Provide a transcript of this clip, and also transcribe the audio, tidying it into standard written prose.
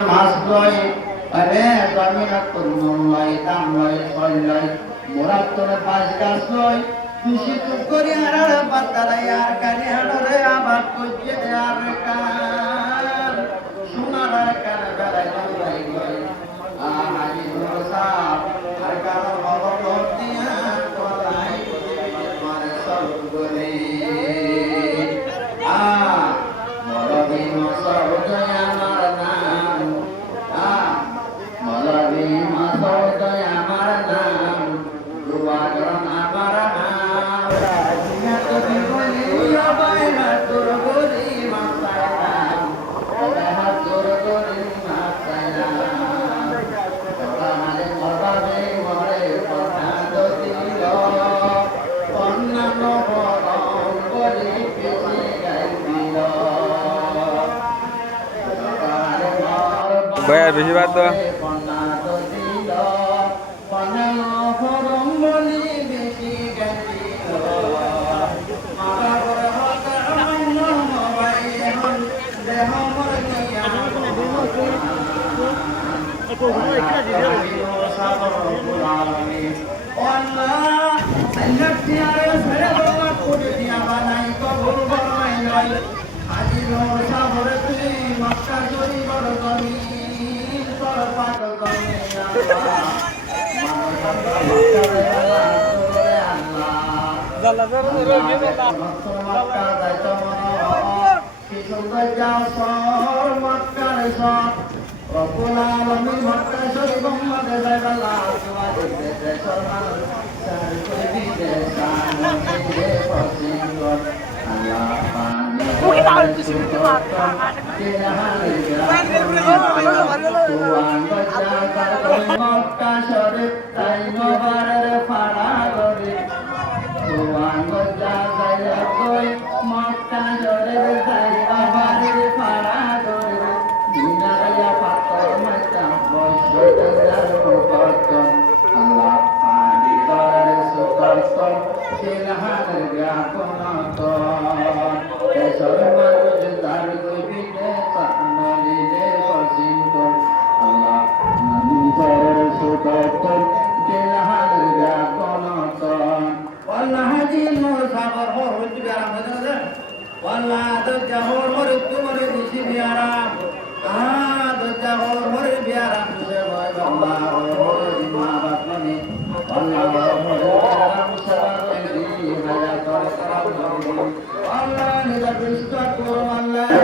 মাছ লয় আরে জমিনা তরুণ লয় দাম লয় ছয় লয় মোরা তোর পাঁচ গাছ লয় খুশি তো করি আর বাতারাই আর কানে হাড়রে আবার কইছে আর কান সোনার আর কান বেড়াই লয় লয় আহাজি মোসা আর কান ভগবত দিয়া কলাই মারে সব বলে মরবি মসব দয়া আমার নাম মরবি মসব দয়া আমার নাম দুয়াগরণ আমার নাম রাজিয়া তুমি বলি অবয়না তোর গরি মাসাইলাম অবয়না তোর গরি মাসাইলাম আমারে মরবে মরে কথা দিল অন্যান্য বরং গরি পেছে গাইছিল ভাই বেশি বাদ তো Allah